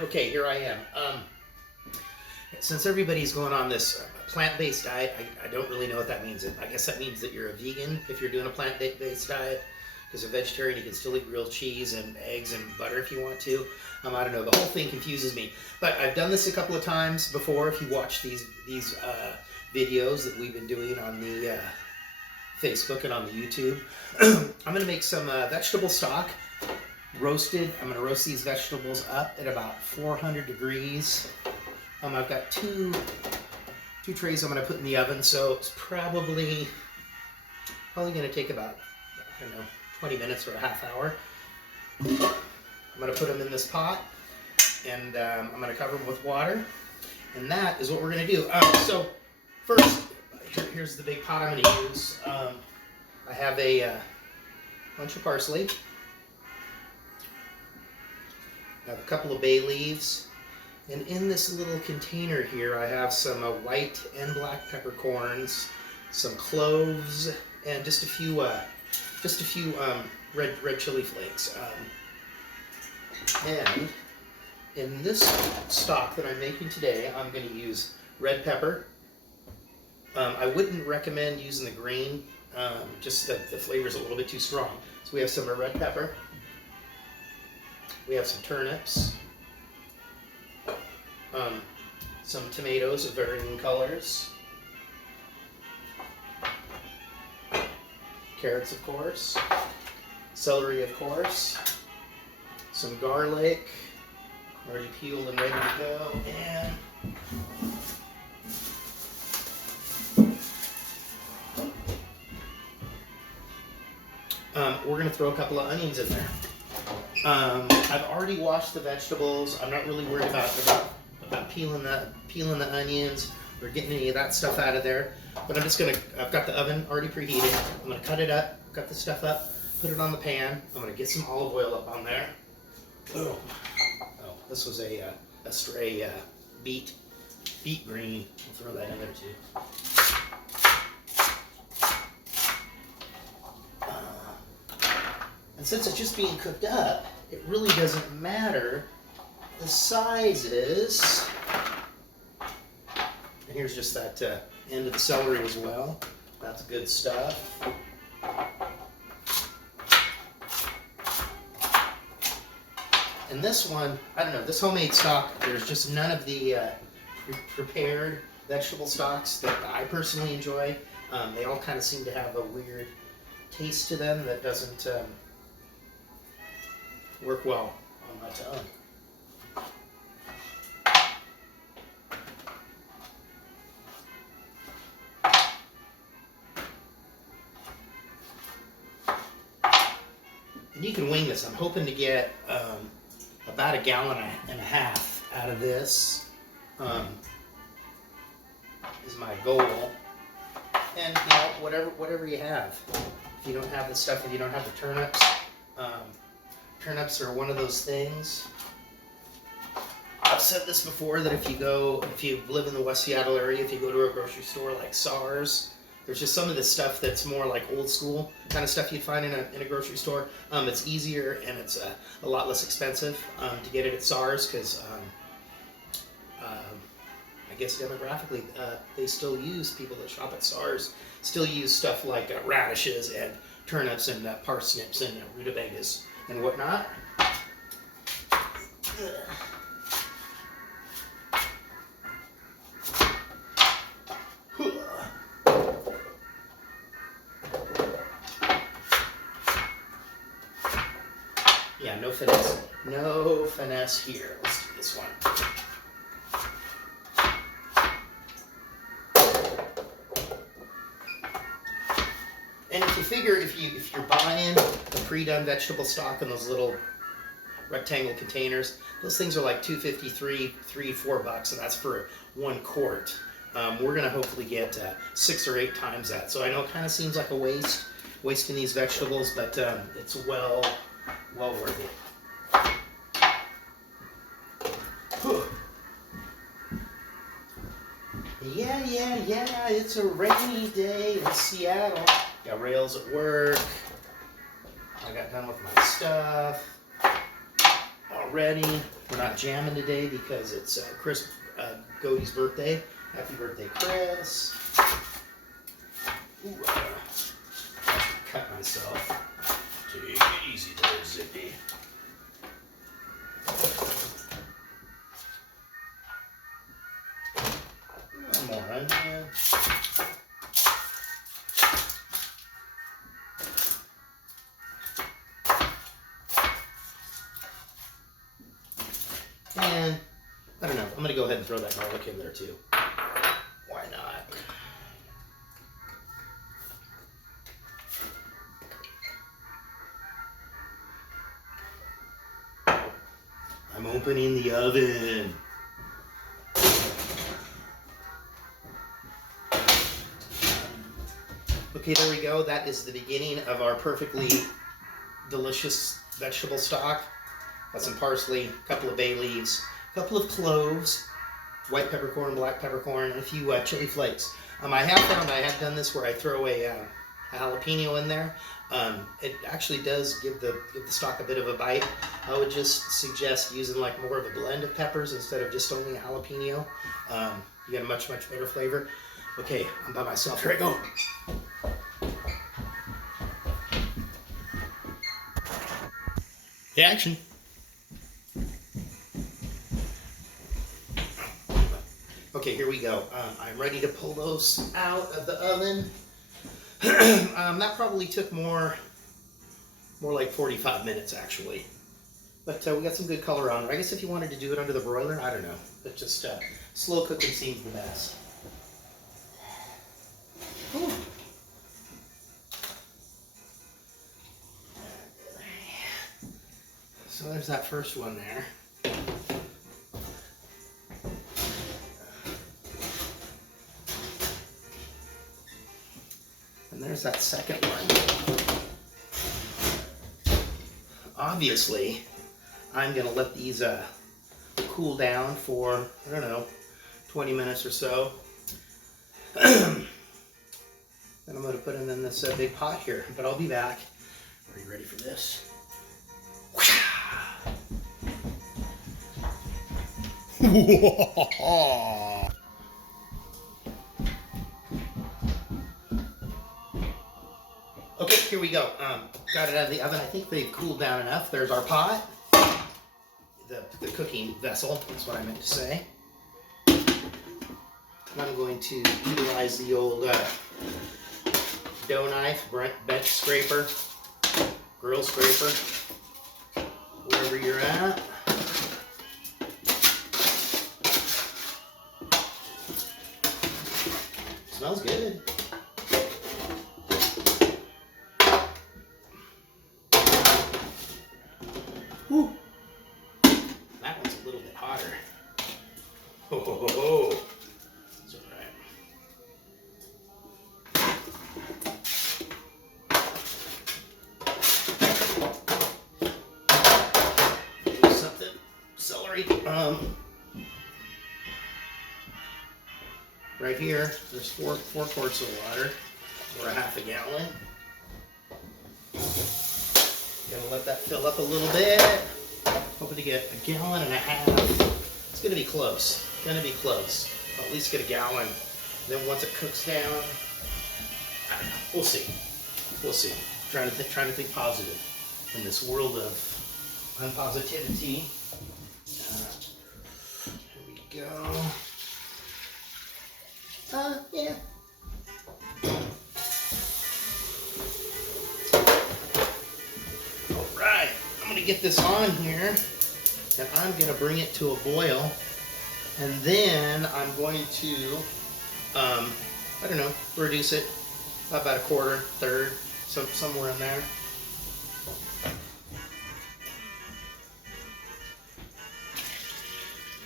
Okay, here I am. Since everybody's going on this plant-based diet, I don't really know what that means. I guess that means that you're a vegan if you're doing a plant-based diet. Because a vegetarian, you can still eat real cheese and eggs and butter if you want to. I don't know. The whole thing confuses me. But I've done this a couple of times before. If you watch these videos that we've been doing on the Facebook and on the YouTube, I'm going to make some vegetable stock. Roasted. I'm going to roast these vegetables up at about 400 degrees. I've got two trays I'm going to put in the oven, so it's probably going to take about, I don't know, 20 minutes or a half hour. I'm going to put them in this pot, and I'm going to cover them with water, and that is what we're going to do. So first, here's the big pot I'm going to use. I have a bunch of parsley. I have a couple of bay leaves, and in this little container here I have some white and black peppercorns, some cloves, and just a few red chili flakes. And in this stock that I'm making today, I'm going to use red pepper. I wouldn't recommend using the green, just that the flavor is a little bit too strong. So we have some red pepper. We have some turnips, some tomatoes of varying colors, carrots of course, celery of course, some garlic, already peeled and ready to go, and we're going to throw a couple of onions in there. I've already washed the vegetables. I'm not really worried about peeling the onions or getting any of that stuff out of there. But I've got the oven already preheated. I'm gonna cut it up, cut the stuff up, put it on the pan. I'm gonna get some olive oil up on there. Oh, this was a stray beet green. I'll throw that in there too. And since it's just being cooked up, it really doesn't matter the sizes. And here's just that end of the celery as well. That's good stuff. And this one, I don't know, this homemade stock, there's just none of the prepared vegetable stocks that I personally enjoy. They all kind of seem to have a weird taste to them that doesn't work well on my tongue. And you can wing this. I'm hoping to get about 1.5 gallons out of this. Is my goal. And you know, whatever you have. If you don't have the stuff, if you don't have the turnips. Turnips are one of those things. I've said this before that if you live in the West Seattle area, if you go to a grocery store like SARS, there's just some of this stuff that's more like old school kind of stuff you'd find in a grocery store. It's easier and it's a lot less expensive to get it at SARS because I guess demographically they still use, people that shop at SARS still use stuff like radishes and turnips and parsnips and rutabagas and whatnot. Yeah, no finesse. No finesse here. Let's do this one. And if you figure if you're buying a pre-done vegetable stock in those little rectangle containers, those things are like $2.53, $3-4, and that's for 1 quart. We're gonna hopefully get 6 or 8 times that. So I know it kind of seems like a wasting these vegetables, but it's well worth it. Whew. Yeah, it's a rainy day in Seattle. Got rails at work. I got done with my stuff. All already. We're not jamming today because it's Chris Godey's birthday. Happy birthday, Chris. Ooh, cut myself. Take it easy there, Zippy. One more onion. And I don't know, I'm going to go ahead and throw that garlic in there too. Why not? I'm opening the oven. Okay, there we go. That is the beginning of our perfectly delicious vegetable stock. Got some parsley, a couple of bay leaves, a couple of cloves, white peppercorn, black peppercorn, and a few chili flakes. I have found I have done this where I throw a jalapeno in there. It actually does give the stock a bit of a bite. I would just suggest using like more of a blend of peppers instead of just only a jalapeno. You get a much better flavor. Okay, I'm by myself. Here I go. Action. Okay, here we go. I'm ready to pull those out of the oven. That probably took more like 45 minutes actually. But we got some good color on it. I guess if you wanted to do it under the broiler, I don't know. But just slow cooking seems the best. Ooh. So there's that first one there. And there's that second one. Obviously, I'm going to let these cool down for, I don't know, 20 minutes or so. Then I'm going to put them in this big pot here, but I'll be back. Are you ready for this? Okay, here we go. Got it out of the oven. I think they've cooled down enough. There's our pot. The cooking vessel, that's what I meant to say. And I'm going to utilize the old dough knife, bench scraper, grill scraper, wherever you're at. Smells good. Whew. That one's a little bit hotter. Ho, ho, ho, ho. That's all right. Do something. Celery. Right here, there's four quarts of water, or a half a gallon. Gonna let that fill up a little bit. Hoping to get a gallon and a half. It's gonna be close. Gonna be close. I'll at least get a gallon. Then once it cooks down, I don't know. We'll see. We'll see. Trying to think positive in this world of unpositivity. Here we go. Yeah. All right, I'm gonna get this on here, and I'm gonna bring it to a boil, and then I'm going to, I don't know, reduce it about a quarter, third, somewhere in there.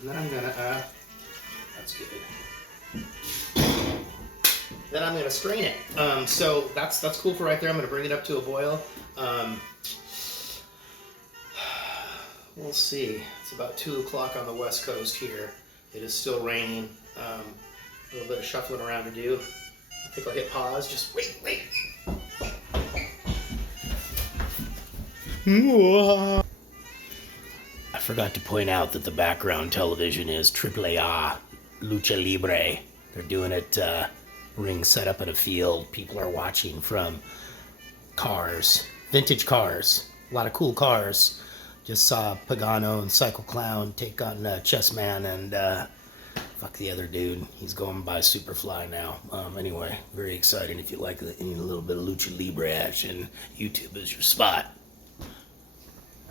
And then I'm gonna, that's good. Then I'm going to strain it. So that's cool for right there. I'm going to bring it up to a boil. We'll see. It's about 2 o'clock on the west coast here. It is still raining. A little bit of shuffling around to do. I think I'll hit pause. Just wait. I forgot to point out that the background television is AAA Lucha Libre. They're doing it, ring set up in a field. People are watching from cars, vintage cars, a lot of cool cars. Just saw Pagano and Psycho Clown take on Chessman and fuck the other dude. He's going by Superfly now. Anyway, very exciting. If you like a little bit of Lucha Libre action, YouTube is your spot.